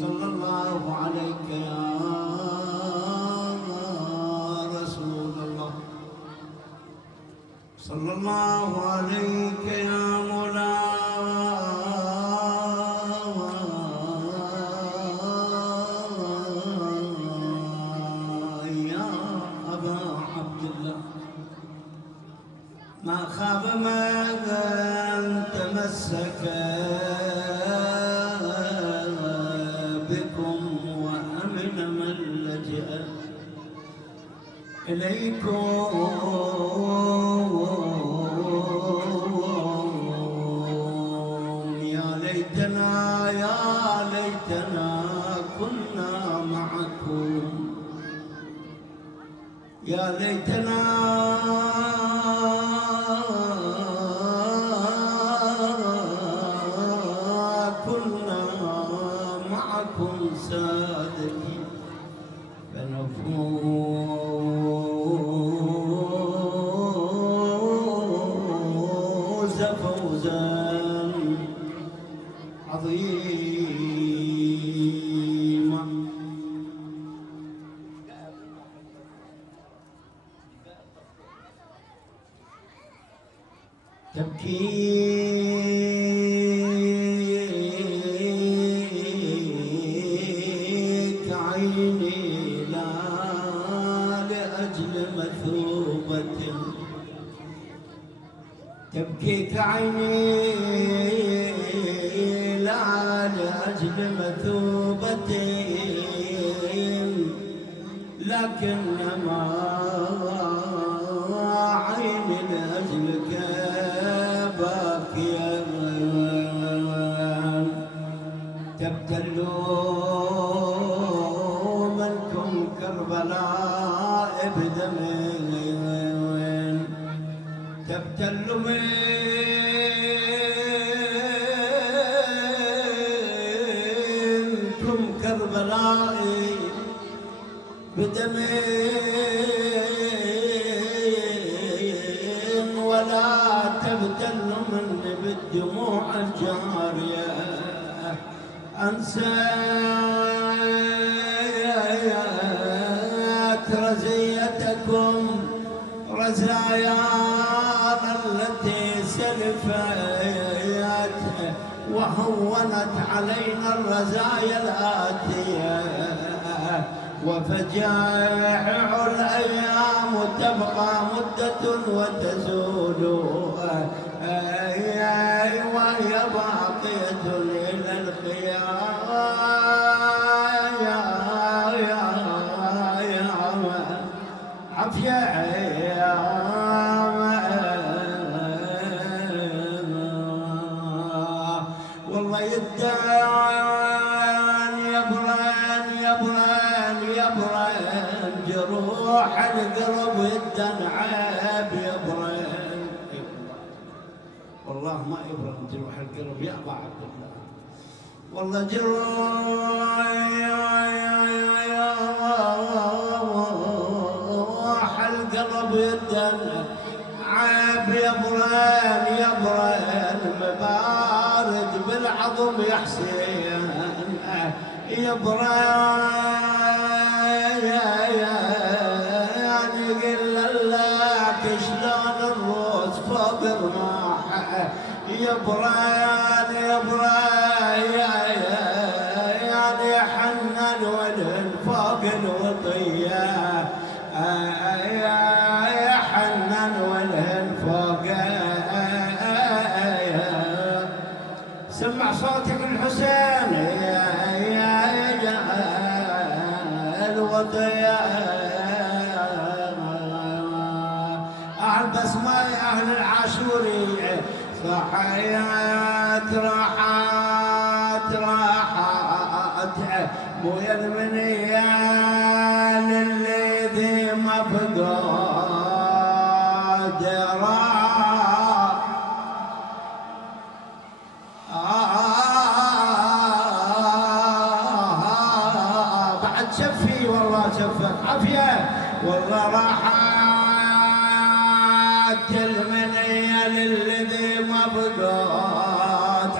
صلى الله عليك يا رسول الله، صلى الله عليك يا مولاي يا أبا عبد الله. ما خاب من تمسك بكم وأمن من لجأ إليكم. يا ليتنا يا ليتنا كنا معكم، يا ليتنا كنا معكم سادتي فنفوز فوزا عظيما. تبكيك عيني لا لأجل مثوبة، تبكيك عيني لا لأجل مثوبة، لكنما عيني لأجلك باكيا. تبتلوا منكم كربلاء بدم، تبتلوا منكم كربلاء بدم، ولا تبتلوا مني بالدموع الجارية. أنسيت رزيتكم رزايانا التي سلفت، وهونت علينا الرزايا الآتية. وفجائع الأيام تبقى مدة وتزول، وهي باقية إلى القيام. عافية والله يدان يبرن يبرن يبرن جروح القلب يدان عيب يبرن. والله ما يبرن جروح القلب يا أبا عبد الله، والله جروح القلب يدان عيب يبرن يبرن. مبارد بالعظم يا حسين يبرن، يقل لك شلون الروس فوق الرماح يبرن يبرن، يحنن ولن فوق الوطية، يحنن ولن فوق. سمع صوتك الحسين يا الوطية. أهل بسماي أهل العاشوري صحيات راحات راحات مويا المنيال اللي ذي مفقود راح. بعد شفي والله شفك عافية والله راحت المنية للذي مفقود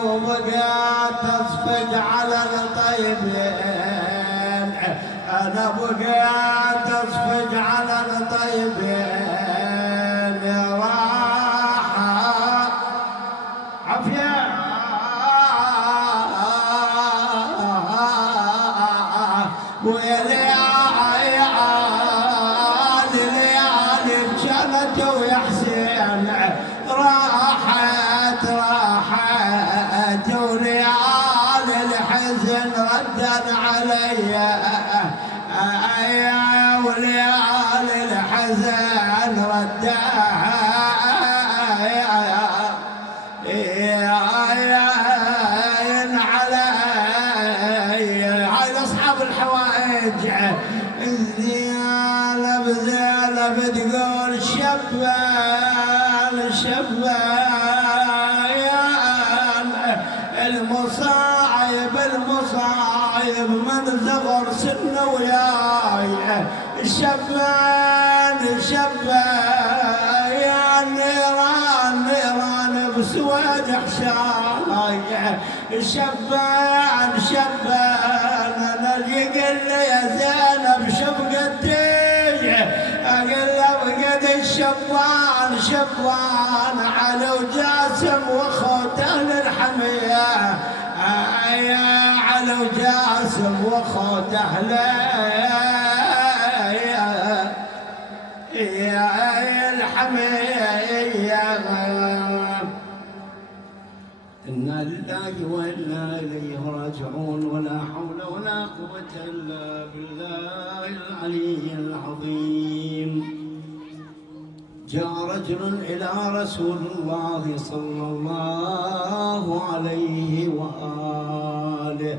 وبقيت تصفق على الطيبين، أنا بقيت تصفق على الطيبين راحة عافية ويا ليالي بجنة ويا حسين راحت وليالي الحزن ردن علي، وليالي الحزن ردن علي. هاي اصحاب الحوائج زينب تقول شبان المصايب من زغر سن وياي، شبان يا نيران بسواد حشاي، شبان انا اللي قل لي يا زينب شبقتي، اقل بقد الشبان على وجاسم واخوته للحميه، على وجاسم واخوته الحميه. إنا لله وإنا إليه راجعون، ولا حول ولا قوة إلا بالله العلي العظيم. جاء رجل إلى رسول الله صلى الله عليه وآله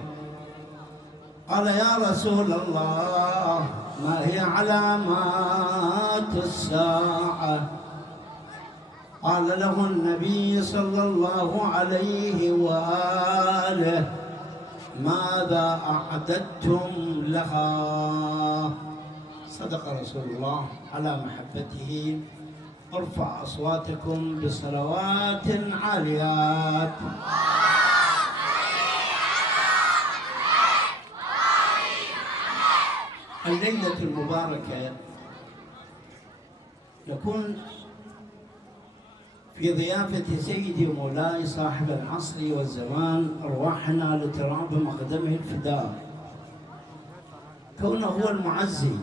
قال: يا رسول الله، ما هي علامات الساعة؟ قال له النبي صلى الله عليه وآله: ماذا أعددتم لها؟ صدق رسول الله على محبته. ارفع أصواتكم بصلوات عاليات. الليلة المباركة نكون في ضيافة سيدي ومولاي صاحب العصر والزمان، أرواحنا لتراب مقدمه الفداء، كونه هو المعزي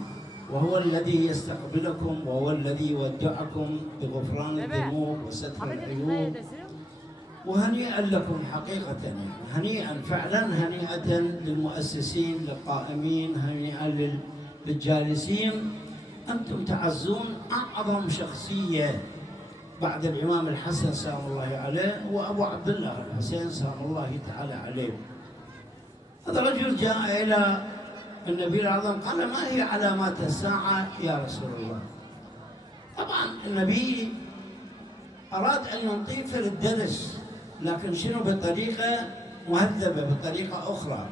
وهو الذي يستقبلكم وهو الذي يودعكم بغفران الذنوب وستر العيوب. وهنيئا لكم حقيقة، هنيئا فعلا، هنيئا للمؤسسين للقائمين، هنيئا للجالسين. أنتم تعزون أعظم شخصية بعد الإمام الحسن سلام الله عليه وأبو عبد الله الحسين سلام الله تعالى عليه. هذا الرجل جاء إلى النبي الأعظم قال: ما هي علامات الساعة يا رسول الله؟ طبعا النبي أراد أن ينطيف الدرس، لكن شنو؟ بطريقة مهذبة، بطريقة أخرى.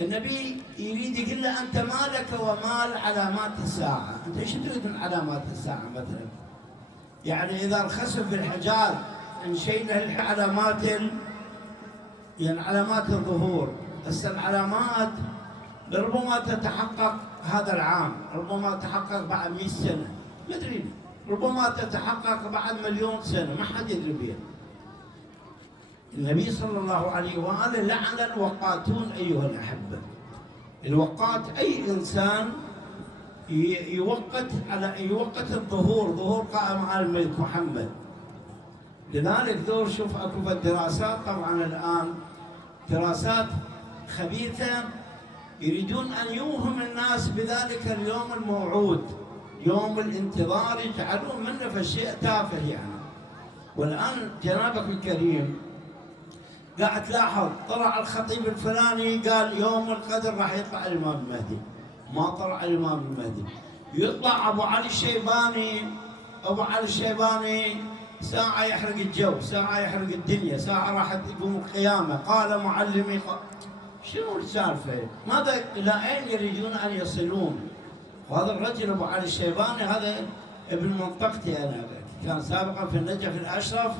النبي يريد يقول له: أنت مالك ومال علامات الساعة؟ أنت ايش تريد من علامات الساعة مثلا؟ يعني إذا الخسف بالحجار انشينا العلامات، يعني علامات الظهور، بس العلامات ربما تتحقق هذا العام، ربما تتحقق بعد 100 سنة، ما أدري، ربما تتحقق بعد 1,000,000 سنة، ما حد يدري بها. النبي صلى الله عليه وآله لعن الوقاتون أيها الأحبة. الوقات أي إنسان يوقت الظهور، ظهور قائم على الملك محمد. لذلك دور شوف اكو الدراسات طبعا الان دراسات خبيثه يريدون ان يوهم الناس بذلك اليوم الموعود، يوم الانتظار، يجعلون منه فالشيء تافه يعني. والان جنابك الكريم قاعد تلاحظ طلع الخطيب الفلاني قال يوم القدر راح يطلع الامام المهدي، ما طلع الامام المهدي. يطلع ابو علي الشيباني ساعة يحرق الجو، ساعة يحرق الدنيا، ساعة راح تقوم القيامة. قال معلمي شنو السالفة؟ ماذا إلى أين يريدون أن يصلون؟ وهذا الرجل أبو علي الشيباني هذا ابن منطقتي أنا، كان سابقا في النجف الأشرف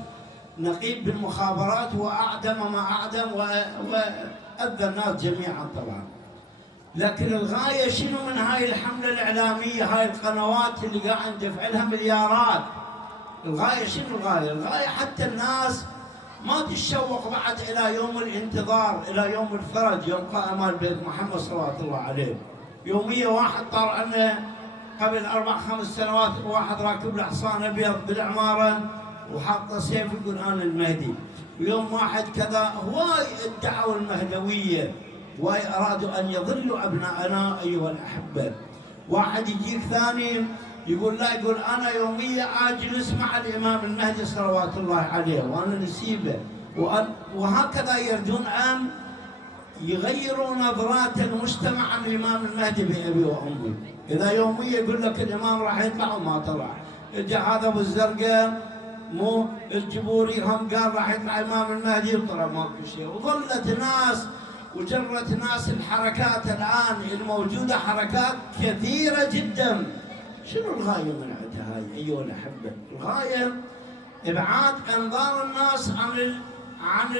نقيب بالمخابرات، وأعدم ما أعدم وأذى الناس جميعا طبعا. لكن الغاية شنو من هاي الحملة الإعلامية، هاي القنوات اللي قاعد ندفع لها مليارات؟ الغاية شنو الغاية؟ الغاية حتى الناس ما تتشوق بعد إلى يوم الانتظار، إلى يوم الفرج، يوم قائم البيت محمد صلوات الله عليه. يومية واحد طار عنه قبل 4-5 سنوات، واحد راكب له حصان أبيض بالعمارة وحاط سيف يقول أنا المهدي. ويوم واحد كذا، هواي ادعوا المهدوية، هواي أرادوا أن يضلوا أبناءنا أيها الأحبة. واحد يجيك ثاني يقول لا، يقول أنا يوميا أجلس مع الإمام المهدي صلوات الله عليه وأنا نسيبه، وهكذا يريدون أن يغيروا نظرات المجتمع عن الإمام المهدي بأبي وأمي. إذا يوميا يقول لك الإمام راح يطلع وما طلع، إجا هذا أبو الزرقاء مو الجبوري هم قال راح يطلع الإمام المهدي وطلع ماكو شيء. وظلت ناس وجرت ناس الحركات الآن الموجودة حركات كثيرة جدا. شنو الغاية من عندها هاي أيها الأحبة؟ الغاية إبعاد أنظار الناس عن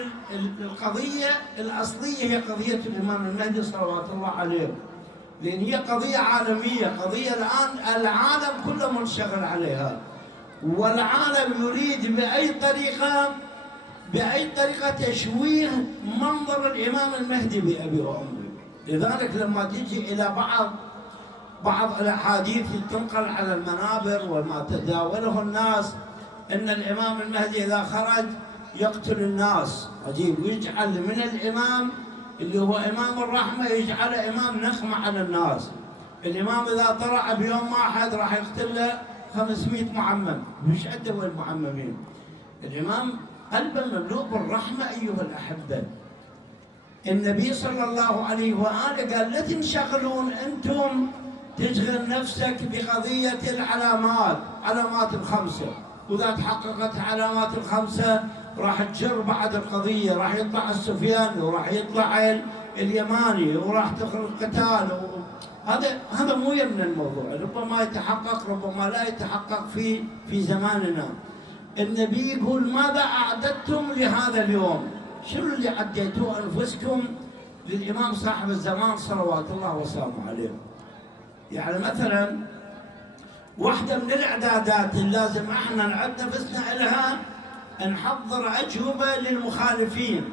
القضية الأصلية، هي قضية الإمام المهدي صلوات الله عليه، لأن هي قضية عالمية، قضية الآن العالم كله منشغل عليها، والعالم يريد بأي طريقة تشويه منظر الإمام المهدي بأبي وأمي. لذلك لما تجي إلى بعض الأحاديث تنقل على المنابر وما تداوله الناس أن الإمام المهدي إذا خرج يقتل الناس، عجيب، ويجعل من الإمام اللي هو إمام الرحمة يجعل إمام نقمة على الناس. الإمام إذا طلع بيوم واحد راح يقتل له 500 معمم، مش عنده المعممين. الإمام قلبه مملوء بالرحمة أيها الأحبة. النبي صلى الله عليه وآله قال لا تنشغلون أنتم، تشغل نفسك بقضية علامات الخمسة، وإذا تحققت علامات الخمسة راح تجر بعد القضية، راح يطلع السفياني وراح يطلع اليماني وراح تخرج قتال. هذا مو يمن الموضوع، ربما يتحقق ربما لا يتحقق في زماننا. النبي يقول ماذا أعددتم لهذا اليوم؟ شنو اللي عديتوه أنفسكم للإمام صاحب الزمان صلوات الله وسلامه عليه؟ يعني مثلا واحدة من الإعدادات اللي لازم احنا نعد نفسنا إلها، نحضر أجوبة للمخالفين.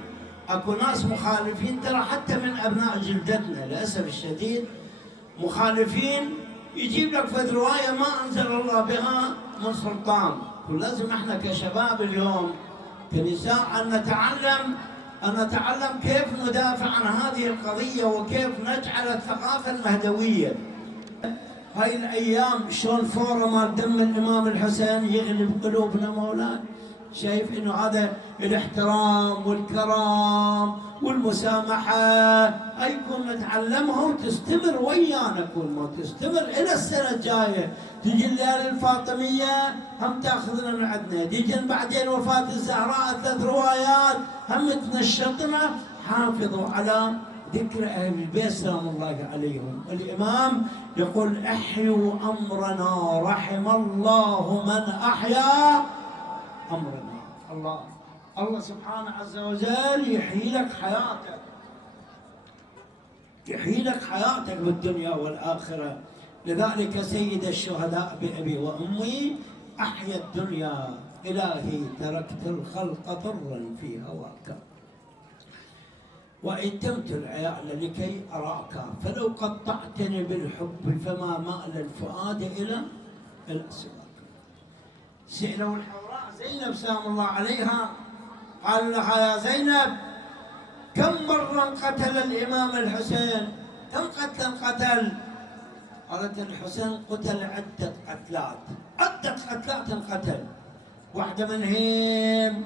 أكو ناس مخالفين ترى حتى من أبناء جلدتنا للأسف الشديد، مخالفين يجيب لك فد رواية ما أنزل الله بها من سلطان. ولازم احنا كشباب اليوم كنساء أن نتعلم كيف ندافع عن هذه القضية وكيف نجعل الثقافة المهدوية. هاي الأيام شلون فورة مال دم الإمام الحسين يغلب قلوبنا مولاي. شايف إنه هذا الاحترام والكرام والمسامحة أيكم نتعلمها وتستمر ويانا، كل ما تستمر إلى السنة الجاية. تجي الليالي الفاطمية هم تأخذنا من عندنا، تجي بعدين وفاة الزهراء 3 روايات هم تنشطنا. حافظوا على ذكر أهل البيت سلام الله عليهم. الإمام يقول احيوا أمرنا رحم الله من أحيا أمرنا. الله سبحانه عز وجل يحيي لك حياتك، يحيي لك حياتك بالدنيا والآخرة. لذلك سيد الشهداء بأبي وأمي أحيا الدنيا، إلهي تركت الخلق طرا في هواك وأيتمت العيال لكي أراك، فلو قطعتني بالحب فما مال الفؤاد إلى الأسواق. سئلوا الحوراء زينب سلام الله عليها، قالوا لها يا زينب كم مرة قتل الإمام الحسين؟ كم قتل؟ قالت الحسين قتل عدة قتلات انقتل. واحدة منهم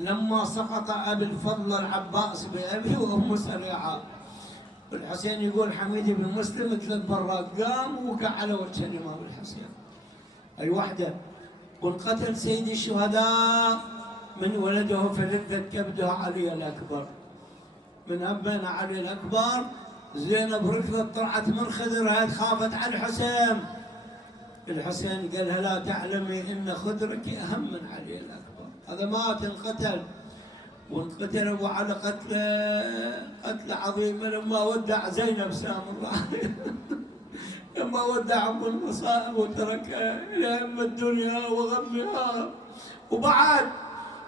لما سقط أبي الفضل العباس بأبي وأم سريعة، والحسين يقول حميد بن مسلم 3 مرات قام ووقع على وجه الإمام الحسين. أي واحدة وانقتل سيد الشهداء من ولده فلذت كبده علي الأكبر. من أبينا علي الأكبر زينب ركضت طلعت من خدرها خافت على الحسين. الحسين قال لها لا تعلمي إن خدرك أهم من علي الأكبر. هذا مات انقتل. وانقتل أبو علي قتلة عظيمة لما ودع زينب سلام الله لما ودع أم المصائب وتركها إلى هم الدنيا وغمها. وبعد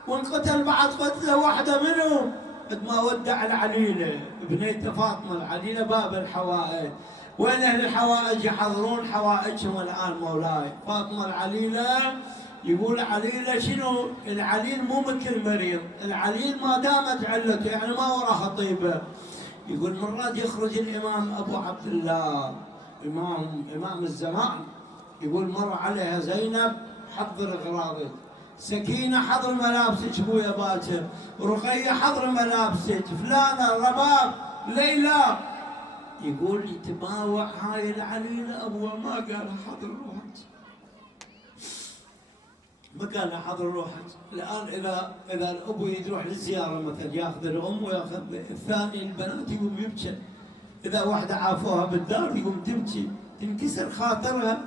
وانقتل بعد قتلة واحدة منهم قد ما ودع العليلة بنيته فاطمة العليلة باب الحوائج. وين أهل الحوائج يحضرون حوائجهم الآن مولاي؟ فاطمة العليلة يقول عليلة شنو؟ العليل مو مثل مريض، العليل ما دامت علته يعني ما وراه خطيبة. يقول مرات يخرج الإمام أبو عبد الله إمام الزمان، يقول مر عليها زينب حضر أغراضك، سكينة حضر ملابسك بويا باكر، رقية حضر ملابسك، فلانة رباب ليلى. يقول يتباوع هاي العليلة أبوها ما قال حضر روحك، ما قال حضر روحك. الآن إذا الأبو يروح للزيارة مثلا ياخذ الأم وياخذ الثاني البنات يقوم يبكي، إذا واحدة عافوها بالدار يقوم تبكي تنكسر خاطرها.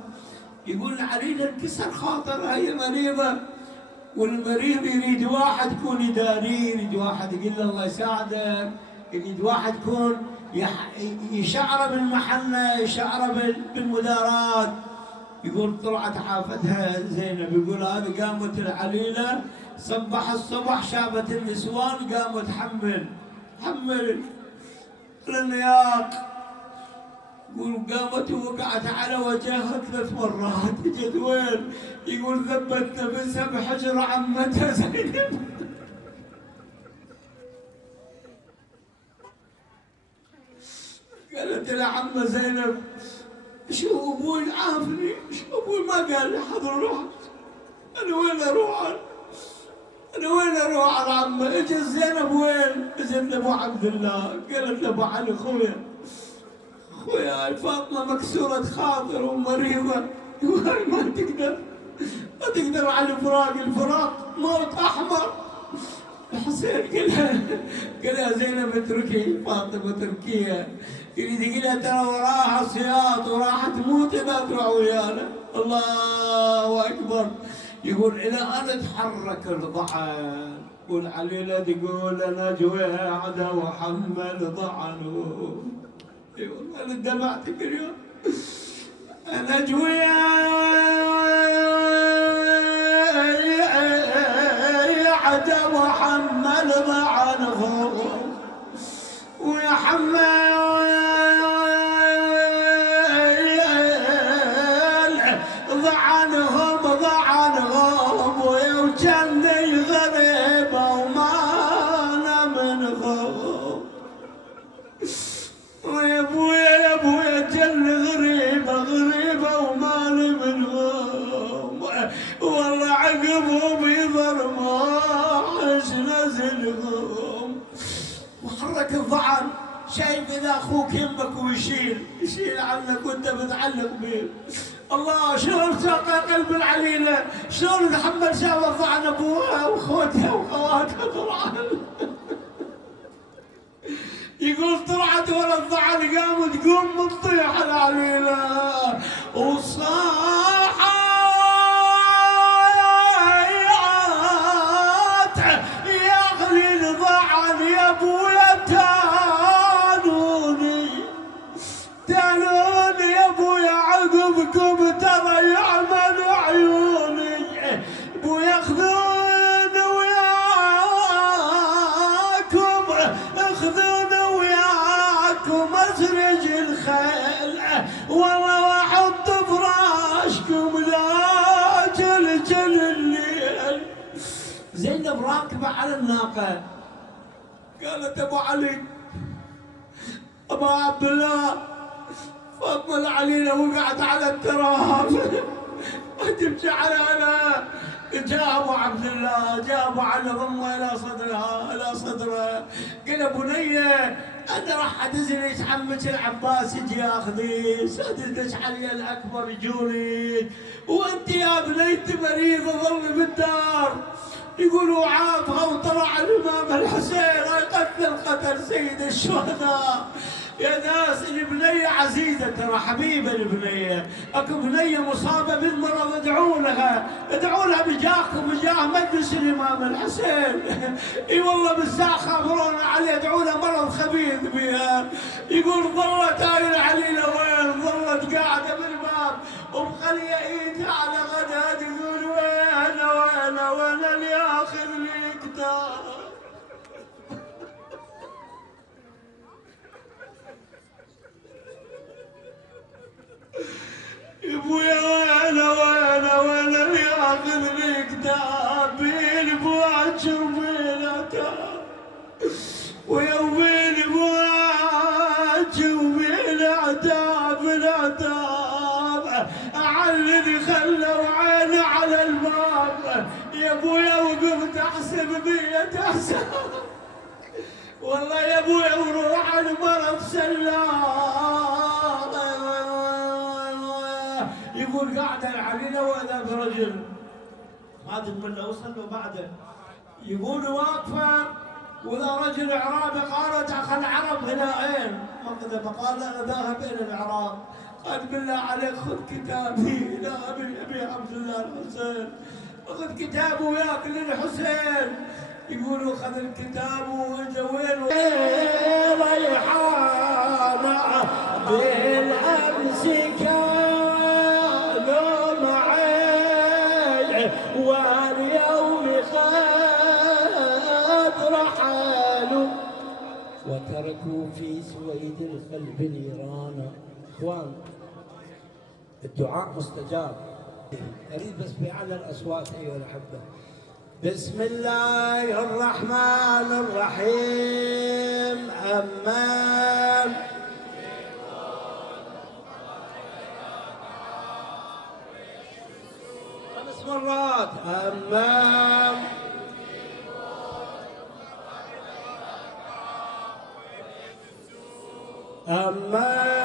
يقول العليلة انكسر خاطرها هي مريضة، والمريض يريد واحد يكون يداريه، يريد واحد يقول له الله يساعدك، يريد واحد يكون يشعره بالمحنة يشعره بالمداراة. يقول طلعت عافتها زينب، يقول هذه قامت العليلة صبح الصبح شافت النسوان قامت حمل النياق. يقول قامت ووقعت على وجهها 3 مرات. اجت وين؟ يقول ذبت نفسها بحجر عمتها زينب. قالت لها عمه زينب شو ابوي عافني، شو ابوي ما قال لي حضر روحك، انا وين اروح على عمه. اجت زينب وين؟ اجت لابو عبد الله، قالت لابو علي خويا فاطمه مكسوره خاطر ومريضه، يقول ما تقدر على الفراق موت احمر. الحسين قال لها زينب اتركي فاطمه تركيها، يريد يقول لها ترى وراها سياط وراح تموت اذا تروح ويانا. الله اكبر. يقول الى ان تحرك الضعن والعليله تقول انا جويعد وحمل ضعنه. اي والله انا دمعت كل يوم. انا جويعد وحمل ضعنه ويحمل ضعنهم ويوجني غريبة وما أنا منهم. يا ابويا جل غريبة وما أنا منهم، والله عقبهم يظهر ما عش نزلهم. وحرك الضعن، شايف اذا اخوك يمك ويشيل عنك وانت متعلق به. الله شلون ساقى قلب العليله، شلون تحمل شاف الضعن ابوها واخوتها واخواتها طلعت. يقول طلعت ولا الضعن قامت تقوم من طيح العليله وصاحت يا اغلي الضعن يا ابويا تالوني يا ابويا عقبكم ترى يعمل عيوني، ابويا خذوني وياكم اسرج الخيل والله واحط فراشكم لا جل الليل. زينب راكبه على الناقه قالت ابو علي ابو عبد الله فاطمه العليله وقعت على التراب وتبكي على انا. جاء ابو عبد الله جاء ابو علي ضمه الى صدره قال بنيه انا راح ادزلش عمك العباس يجي ياخذيش، ادزلش علي الاكبر يجوريك، وانت يا بنيتي مريضه ظل بالدار. يقولوا عافها وطلع الامام الحسين قتل سيد الشهداء. يا ناس البنيه عزيزه ترى، حبيبه البنيه، اكو بنيه مصابه بالمرض، ادعوا لها، ادعوا لها بجاهكم بجاه مجلس الامام الحسين. اي والله بالساعه خابرونا عليه، ادعوا لها، مرض خبيث بها. يقول ظلت هاي العليله وين؟ ظلت قاعده بالباب ومخليه ايدها على غدها، تقول وين اللي ياخذ لي كتاب. يا ابويا وين اللي ياخذ لي كتاب، بالبواج وبالعتاب، ويا بالبواج وبالعتاب، العتاب اعلن خلوا عيني على الباب. يا ابويا وقفت احسب بيت حساب، والله يا ابويا وروح المرض سلام. يقول قاعده العليله واذا برجل خادم من اوصل له بعده، يقول واقفه واذا رجل اعرابي قالت اخ العرب هنائين مقدمه، قال انا ذاهب الى العراق، قال بالله عليك خذ كتابي الى ابي عبد الله الحسين، خذ كتابه وياك للحسين. يقولوا خذ الكتاب واجا وين ريحانه بالامس كانوا معي واليوم قد رحلوا وتركوا في سويد القلب نيرانا. اخوان الدعاء مستجاب، اريد بس باعلى الاصوات ايها الاحبه. بسم الله الرحمن الرحيم. أمام 5 مرات. أمام أمام